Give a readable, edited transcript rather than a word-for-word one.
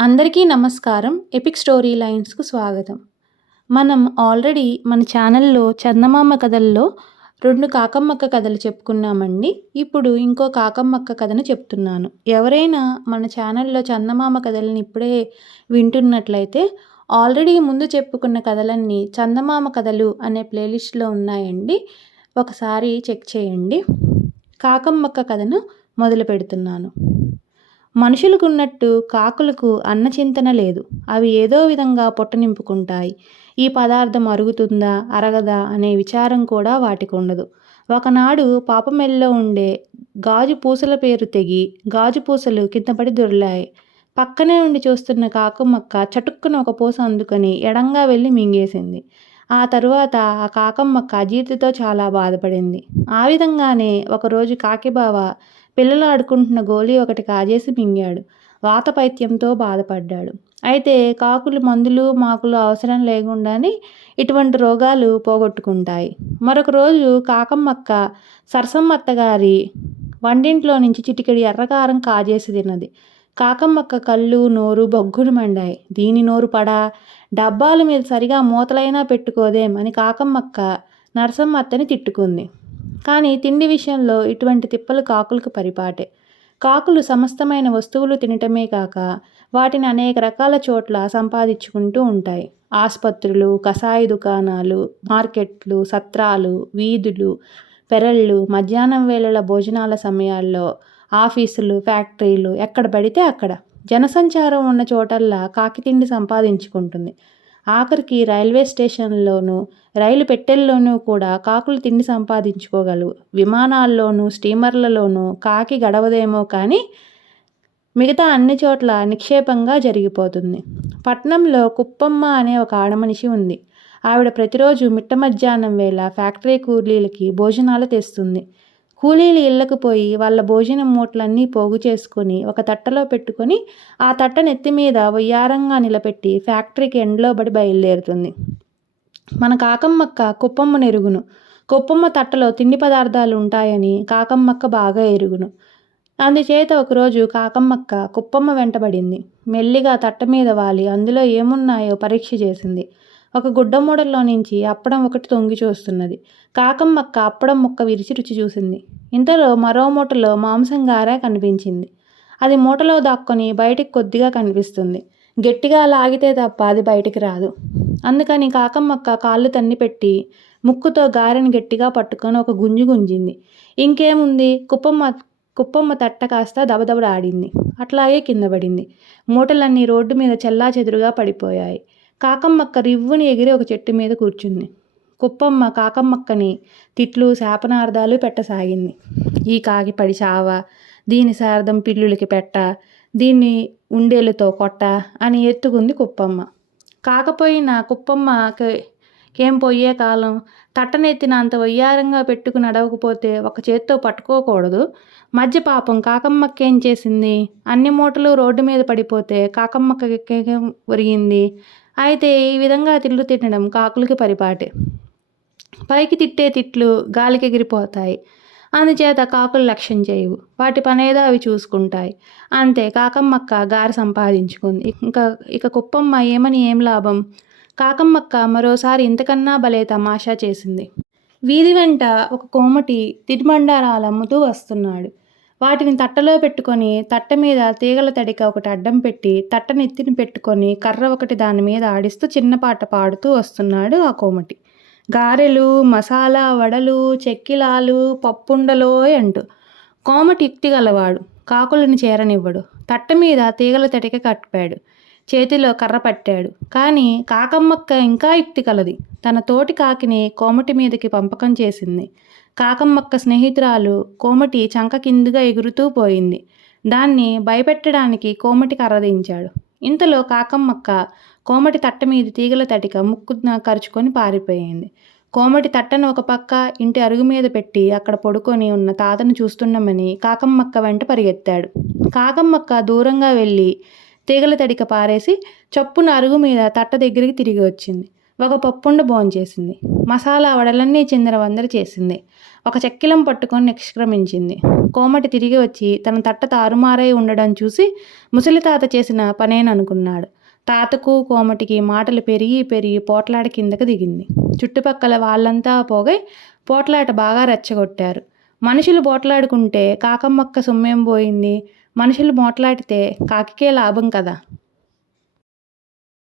అందరికీ నమస్కారం. Epic story లైన్స్‌కు స్వాగతం. మనం ఆల్రెడీ మన ఛానల్‌లో చందమామ కథల్లో 2 కాకమ్మక్క కథలు చెప్పుకున్నామండి. ఇప్పుడు ఇంకో కాకమ్మక్క కథను చెప్తున్నాను. ఎవరైనా మన ఛానల్‌లో చందమామ కథలను ఇప్పుడే వింటున్నట్లయితే ఆల్రెడీ ముందు చెప్పుకున్న కథలన్నీ చందమామ కథలు అనే ప్లేలిస్ట్‌లో ఉన్నాయండి. ఒకసారి చెక్ చేయండి. కాకమ్మక్క కథను మొదలుపెడుతున్నాను. మనుషులకున్నట్టు కాకులకు అన్నచింతన లేదు. అవి ఏదో విధంగా పొట్ట నింపుకుంటాయి. ఈ పదార్థం అరుగుతుందా, అరగదా అనే విచారం కూడా వాటికుండదు. ఒకనాడు పాప మెడలో ఉండే గాజు పూసల పేరు తెగి, గాజు పూసలు కిందపడి దొర్లాయి. పక్కనే ఉండి చూస్తున్న కాకమ్మక్క చటుక్కున ఒక పూస అందుకొని ఎడంగా వెళ్ళి మింగేసింది. ఆ తరువాత ఆ కాకమ్మక్క అజీర్తితో చాలా బాధపడింది. ఆ విధంగానే ఒకరోజు కాకిబావ పిల్లలు ఆడుకుంటున్న గోలీ ఒకటి కాజేసి మింగాడు. వాతపైత్యంతో బాధపడ్డాడు. అయితే కాకులు మందులు, మాకులు అవసరం లేకుండానే ఇటువంటి రోగాలు పోగొట్టుకుంటాయి. మరొక రోజు కాకమ్మక్క సరసమ్మత్తగారి వంటింట్లో నుంచి చిటికెడు ఎర్రకారం కాజేసి తిన్నది. కాకమ్మక్క కళ్ళు, నోరు బొగ్గున మండాయి. దీని నోరు పడా, డబ్బాల మీద సరిగా మూతలైనా పెట్టుకోదేం అని కాకమ్మక్క నరసమ్మత్తని తిట్టుకుంది. కానీ తిండి విషయంలో ఇటువంటి తిప్పలు కాకులకు పరిపాటే. కాకులు సమస్తమైన వస్తువులు తినటమే కాక వాటిని అనేక రకాల చోట్ల సంపాదించుకుంటూ ఉంటాయి. ఆసుపత్రులు, కషాయ దుకాణాలు, మార్కెట్లు, సత్రాలు, వీధులు, పెరళ్ళు, మధ్యాహ్నం వేళల భోజనాల సమయాల్లో, ఆఫీసులు, ఫ్యాక్టరీలు, ఎక్కడ పడితే అక్కడ జనసంచారం ఉన్న చోటల్లా కాకి తిండి సంపాదించుకుంటుంది. ఆఖరికి రైల్వే స్టేషన్లోనూ, రైలు పెట్టెల్లోనూ కూడా కాకులు తిండి సంపాదించుకోగలవు. విమానాల్లోనూ, స్టీమర్లలోనూ కాకి గడవదేమో కానీ మిగతా అన్ని చోట్ల నిక్షేపంగా జరిగిపోతుంది. పట్నంలో కుప్పమ్మ అనే ఒక ఆడమనిషి ఉంది. ఆవిడ ప్రతిరోజు మిట్ట మధ్యాహ్నం వేళ ఫ్యాక్టరీ కూలీలకి భోజనాలు తెస్తుంది. కూలీలు ఇళ్లకు పోయి వాళ్ళ భోజనం మూటలన్నీ పోగు చేసుకొని ఒక తట్టలో పెట్టుకొని ఆ తట్ట నెత్తి మీద వయ్యారంగా నిలబెట్టి ఫ్యాక్టరీకి ఎండలో పడి బయలుదేరుతుంది. మన కాకమ్మక్క కుప్పమ్మను ఎరుగును. కుప్పమ్మ తట్టలో తిండి పదార్థాలు ఉంటాయని కాకమ్మక్క బాగా ఎరుగును. అందుచేత ఒకరోజు కాకమ్మక్క కుప్పమ్మ వెంటబడింది. మెల్లిగా తట్ట మీద వాలి అందులో ఏమున్నాయో పరీక్ష చేసింది. ఒక గుడ్డ మూడల్లో నుంచి అప్పడం ఒకటి తొంగి చూస్తున్నది. కాకమ్మక్క అప్పడం ముక్క విరిచి రుచి చూసింది. ఇంతలో మరో మూటలో మాంసం గారె కనిపించింది. అది మూటలో దాక్కొని బయటికి కొద్దిగా కనిపిస్తుంది. గట్టిగా లాగితే తప్ప అది బయటికి రాదు. అందుకని కాకమ్మక్క కాళ్ళు తన్ని పెట్టి ముక్కుతో గారెని గట్టిగా పట్టుకొని ఒక గుంజు గుంజింది. ఇంకేముంది, కుప్పమ్మ తట్ట కాస్త దబదబలాడింది. అట్లాగే కింద పడింది. మూటలన్నీ రోడ్డు మీద చెల్లాచెదురుగా పడిపోయాయి. కాకమ్మక్క రివ్వుని ఎగిరి ఒక చెట్టు మీద కూర్చుంది. కుప్పమ్మ కాకమ్మక్కని తిట్లు, శాపనార్థాలు పెట్టసాగింది. ఈ కాకి పడి చావ, దీని శారదం పిల్లులకి పెట్ట, దీన్ని ఉండేలతో కొట్ట అని ఎత్తుకుంది కుప్పమ్మ. కాకపోయినా కుప్పమ్మకేం పోయే కాలం, తట్టనెత్తిన అంత వయ్యారంగా పెట్టుకుని నడవకపోతే ఒక చేత్తో పట్టుకోకూడదు. మధ్య పాపం కాకమ్మక్కేం చేసింది? అన్ని మూటలు రోడ్డు మీద పడిపోతే కాకమ్మకేం ఒరిగింది? అయితే ఈ విధంగా తిట్లు తిట్టడం కాకులకి పరిపాటే. పైకి తిట్టే తిట్లు గాలికి ఎగిరిపోతాయి. అందుచేత కాకులు లక్ష్యం చేయవు. వాటి పనేదో అవి చూసుకుంటాయి. అంతే, కాకమ్మక్క గారి సంపాదించుకుంది. ఇక కుప్పమ్మ ఏం లాభం? కాకమ్మక్క మరోసారి ఇంతకన్నా భలే తమాషా చేసింది. వీధి వెంట ఒక కోమటి తినుబండారాలు అమ్ముతూ వస్తున్నాడు. వాటిని తట్టలో పెట్టుకొని తట్ట మీద తీగల తడిక ఒకటి అడ్డం పెట్టి తట్ట నెత్తిని పెట్టుకొని కర్ర ఒకటి దాని మీద ఆడిస్తూ చిన్న పాట పాడుతూ వస్తున్నాడు ఆ కోమటి. గారెలు, మసాలా వడలు, చెక్కిలాలు, పప్పుండలోయ్ అంటూ. కోమటి యుక్తి గలవాడు. కాకులను చేరనివ్వడు. తట్ట మీద తీగల తడిక కట్టాడు. చేతిలో కర్ర పట్టాడు. కానీ కాకమ్మక్క ఇంకా యుక్తి కలది. తన తోటి కాకిని కోమటి మీదకి పంపకం చేసింది. కాకమ్మక్క స్నేహితురాలు కోమటి చంక కిందుగా ఎగురుతూ పోయింది. దాన్ని భయపెట్టడానికి కోమటి కర్ర దించాడు. ఇంతలో కాకమ్మక్క కోమటి తట్ట మీద తీగల తటిక ముక్కున కరుచుకొని పారిపోయింది. కోమటి తట్టను ఒక పక్క ఇంటి అరుగు మీద పెట్టి అక్కడ పడుకొని ఉన్న తాతను చూస్తున్నామని కాకమ్మక్క వెంట పరిగెత్తాడు. కాకమ్మక్క దూరంగా వెళ్ళి తీగల తడిక పారేసి చప్పున అరుగు మీద తట్ట దగ్గరికి తిరిగి వచ్చింది. ఒక పప్పుండ భోంచేసింది. మసాలా వడలన్నీ చిందరవందర చేసింది. ఒక చెక్కిలం పట్టుకొని నిష్క్రమించింది. కోమటి తిరిగి వచ్చి తన తట్ట తారుమారై ఉండడం చూసి ముసలి తాత చేసిన పనేననుకున్నాడు. తాతకు, కోమటికి మాటలు పెరిగి పెరిగి పోట్లాట కిందకు దిగింది. చుట్టుపక్కల వాళ్ళంతా పోగై పోట్లాట బాగా రెచ్చగొట్టారు. మనుషులు పోట్లాడుకుంటే కాకమ్మక్క సొమ్మేం పోయింది? మనుషులు పోట్లాడితే కాకికే లాభం కదా!